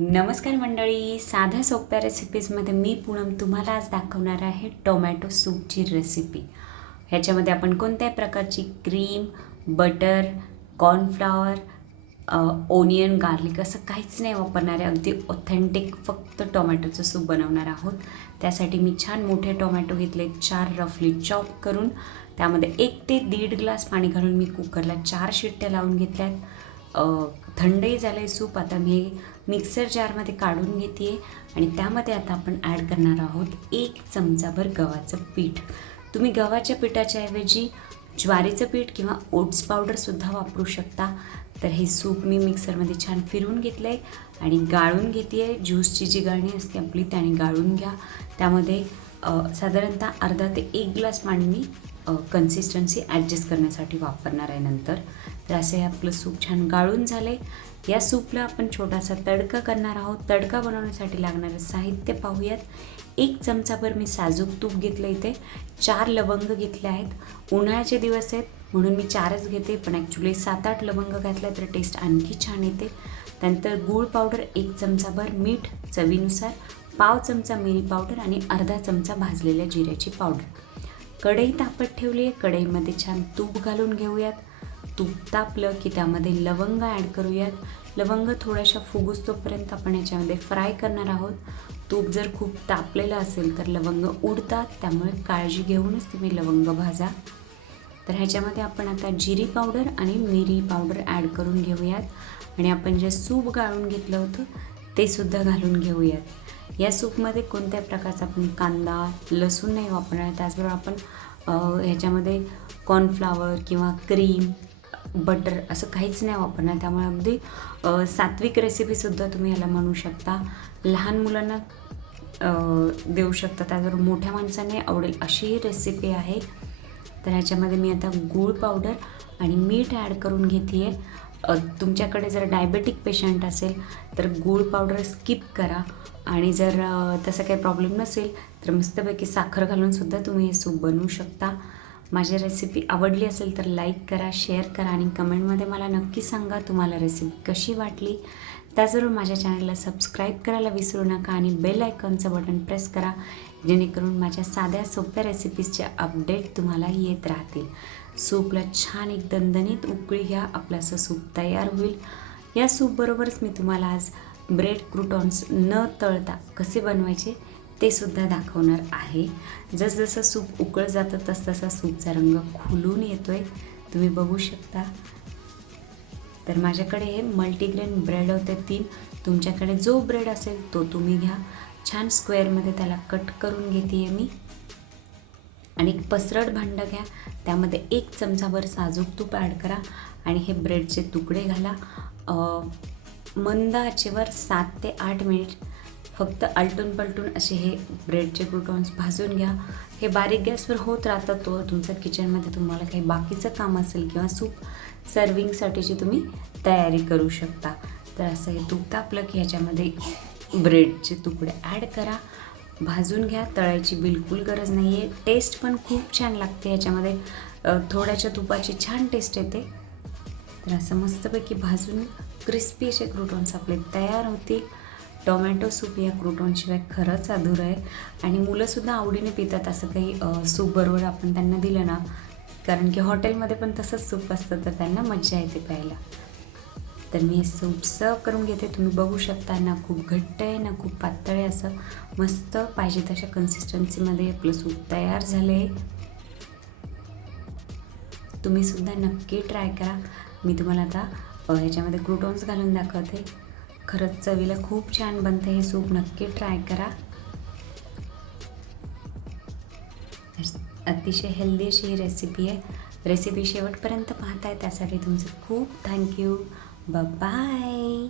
नमस्कार मंडळी साध्या सोप्या रेसिपीजमध्ये मी पूनम तुम्हाला आज दाखवणार आहे टोमॅटो सूपची रेसिपी ह्याच्यामध्ये आपण कोणत्याही प्रकारची cream butter cornflour onion garlic असं काहीच नाही वापरणार आहे अगदी ऑथेंटिक फक्त टोमॅटोचं सूप बनवणार आहोत. त्यासाठी मी छान मोठे टोमॅटो घेतले चार रफली चॉप करून त्यामध्ये एक ते दीड ग्लास पाणी घालून मी कुकरला चार शिट्ट्या लावून घेतल्यात. थंडही झालं आहे सूप. आता मी हे मिक्सर जारमध्ये काढून घेते आहे आणि त्यामध्ये आता आपण ॲड करणार आहोत एक चमचाभर गव्हाचं पीठ. तुम्ही गव्हाच्या पिठाच्या ऐवजी ज्वारीचं पीठ किंवा ओट्स पावडरसुद्धा वापरू शकता. तर हे सूप मी मिक्सरमध्ये छान फिरवून घेतलं आहे आणि गाळून घेते आहे ज्यूसची जी गाळणी असते आपली त्याने गाळून घ्या. त्यामध्ये साधारणतः अर्धा ते एक ग्लास पाणी मी कन्सिस्टन्सी ॲडजस्ट करण्यासाठी वापरणार आहे नंतर. तर असे हे आपलं सूप छान गाळून झाले या सूपला आपण छोटासा तडका करणार आहोत. तडका बनवण्यासाठी लागणारं साहित्य पाहूयात. एक चमचाभर मी साजूक तूप घेतलं इथे. चार लवंग घेतले आहेत. उन्हाळ्याचे दिवस आहेत म्हणून मी चारच घेते पण ॲक्च्युली सात आठ लवंग घातलं तर टेस्ट आणखी छान येते. त्यानंतर गूळ पावडर एक चमचाभर मीठ चवीनुसार पाव चमचा मिरी पावडर आणि अर्धा चमचा भाजलेल्या जिऱ्याची पावडर. कढई तापत ठेवली आहे. कढईमध्ये छान तूप घालून घेऊयात. तूप तापलं की त्यामध्ये लवंग ॲड करूयात. लवंग थोड्याशा फुगूस तोपर्यंत आपण याच्यामध्ये फ्राय करणार आहोत. तूप जर खूप तापलेलं असेल तर लवंग उडतात. त्यामुळे काळजी घेऊनच तुम्ही लवंग भाजा. तर ह्याच्यामध्ये आपण आता जिरी पावडर आणि मिरी पावडर ॲड करून घेऊयात. आणि आपण जे सूप गाळून घेतलं होतं ते सुद्धा घालून घेऊयात. या सूपमध्ये कोणत्या प्रकारचा आपण कांदा लसूण नाही वापरणार त्याचबरोबर आपण ह्याच्यामध्ये कॉर्नफ्लावर किंवा क्रीम बटर असं काहीच नाही वापरणार. त्यामुळे अगदी सात्विक रेसिपीसुद्धा तुम्ही याला म्हणू शकता. लहान मुलांना देऊ शकता. त्याचबरोबर मोठ्या माणसाने आवडेल अशी ही रेसिपी आहे. तर ह्याच्यामध्ये मी आता गूळ पावडर आणि मीठ ॲड करून घेते आहे तुमच्याकडे जर डायबेटिक पेशंट असेल तर गूळ पावडर स्किप करा. आणि जर तसा काही प्रॉब्लेम नसेल तर मस्तपैकी साखर घालूनसुद्धा तुम्ही हे सूप बनवू शकता. माझी रेसिपी आवडली असेल तर लाईक करा शेअर करा आणि कमेंटमध्ये मला नक्की सांगा तुम्हाला रेसिपी कशी वाटली. त्याचबरोबर माझ्या चॅनलला सबस्क्राईब करायला विसरू नका आणि बेल आयकॉनचं बटन प्रेस करा जेणेकरून माझ्या साध्या सोप्या रेसिपीजचे अपडेट तुम्हाला येत राहतील. सूपला छान एक दणदणीत उकळी घ्या आपलं असं सूप तयार होईल. या सूपबरोबरच मी तुम्हाला आज ब्रेड क्रुटॉन्स न तळता कसे बनवायचे ते सुद्धा दाखवणार आहे. जसजसं सूप उकळ जातं तसतसा सूपचा रंग खुलून येतो आहे तुम्ही बघू शकता. तर माझ्याकडे हे मल्टीग्रेन ब्रेड होते तीन. तुमच्याकडे जो ब्रेड असेल तो तुम्ही घ्या. छान स्क्वेअरमध्ये त्याला कट करून घेते आहे मी. आणि एक पसरट भांडं घ्या. त्यामध्ये एक चमचाभर साजूक तूप ॲड करा आणि हे ब्रेडचे तुकडे घाला. मंद आचेवर सात ते आठ मिनिट फक्त आलटून पलटून असे हे ब्रेडचे क्रुटॉन्स भाजून घ्या. हे बारीक गॅसवर होत राहतं तो तुमच्या किचनमध्ये तुम्हाला काही बाकीचं काम असेल किंवा सूप सर्विंगसाठीची तुम्ही तयारी करू शकता. तर असं हे तूप तापलं की ह्याच्यामध्ये ब्रेडचे तुकडे ॲड करा. भाजून घ्या. तळायची बिलकुल गरज नाही आहे टेस्ट पण खूप छान लागते याच्यामध्ये थोड्याशा तुपाची छान टेस्ट येते. तर असं मस्तपैकी भाजून क्रिस्पी असे क्रुटॉन्स आपले तयार होतील. टोमॅटो सूप या क्रुटॉनशिवाय खरंच अधुरं आहे. आणि मुलंसुद्धा आवडीने पितात असं काही सूप बरोबर आपण त्यांना दिलं ना कारण की हॉटेलमध्ये पण तसंच सूप असतं तर त्यांना मज्जा येते प्यायला. तर मी हे सूप सर्व करून घेते. तुम्ही बघू शकता ना खूप घट्ट आहे ना खूप पातळ आहे असं. मस्त पाहिजे तशा कन्सिस्टन्सीमध्ये आपलं सूप तयार झालं आहे तुम्ही सुद्धा नक्की ट्राय करा. मी तुम्हाला आता ह्याच्यामध्ये क्रुटॉन्स घालून दाखवते. खरंच चवीला खूप छान बनतं हे सूप. नक्की ट्राय करा. अतिशय हेल्दी अशी ही रेसिपी आहे. रेसिपी शेवटपर्यंत पाहताय त्यासाठी तुमचं खूप थँक्यू बाय